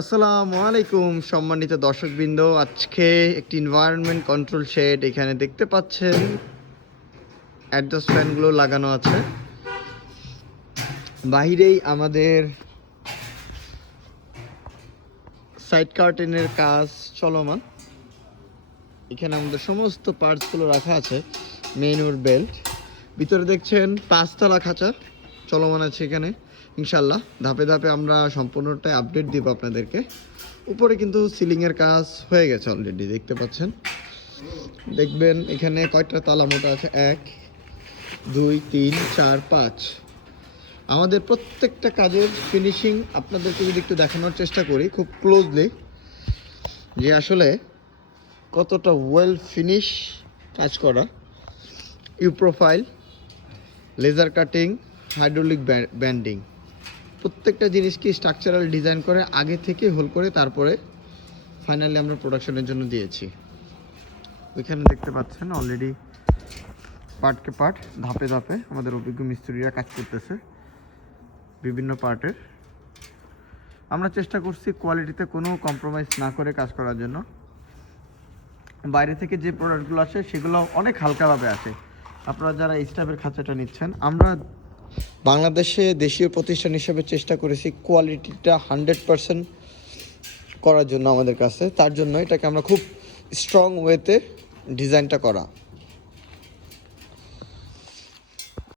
আসসালামু আলাইকুম সম্মানিত দর্শকবৃন্দ। আজকে একটি এনভায়রনমেন্ট কন্ট্রোল শেড এখানে দেখতে পাচ্ছেন। অ্যাডজাস্ট ফ্যানগুলো লাগানো আছে। বাহিরেই আমাদের সাইড কার্টেনের কাজ চলমান। এখানে আমাদের সমস্ত পার্টসগুলো রাখা আছে। মেনুর বেল্ট ভিতরে দেখছেন 5তলা খাঁচা চলমান আছে এখানে। ইনশাল্লাহ ধাপে ধাপে আমরা সম্পূর্ণটাই আপডেট দিব আপনাদেরকে। উপরে কিন্তু সিলিংয়ের কাজ হয়ে গেছে অলরেডি, দেখতে পাচ্ছেন। দেখবেন এখানে কয়টা তালা মোটা আছে, 1 2 3 4 5। আমাদের প্রত্যেকটা কাজের ফিনিশিং আপনাদেরকে যদি একটু দেখানোর চেষ্টা করি খুব ক্লোজলি, যে আসলে কতটা ওয়েল ফিনিশ কাজ করা। U profile, laser cutting, hydraulic bending, প্রত্যেকটা জিনিসকে স্ট্রাকচারাল ডিজাইন করে আগে থেকে হোল করে তারপরে ফাইনালি আমরা প্রোডাকশনের জন্য দিয়েছি। ওইখানে দেখতে পাচ্ছেন অলরেডি পার্টকে পার্ট ধাপে ধাপে আমাদের অভিজ্ঞ মিস্ত্রিরা কাজ করতেছে বিভিন্ন পার্টের। আমরা চেষ্টা করছি কোয়ালিটিতে কোনো কম্প্রোমাইজ না করে কাজ করার জন্য। বাইরে থেকে যে প্রোডাক্টগুলো আসে সেগুলো অনেক হালকাভাবে আসে। আপনারা যারা এই টাইপের খাঁচাটা নিচ্ছেন, আমরা বাংলাদেশে দেশীয় প্রতিষ্ঠান হিসেবে চেষ্টা করেছি কোয়ালিটিটা 100% করার জন্য আমাদের কাছে। তার জন্য এটাকে আমরা খুব স্ট্রং ওয়েতে ডিজাইনটা করা।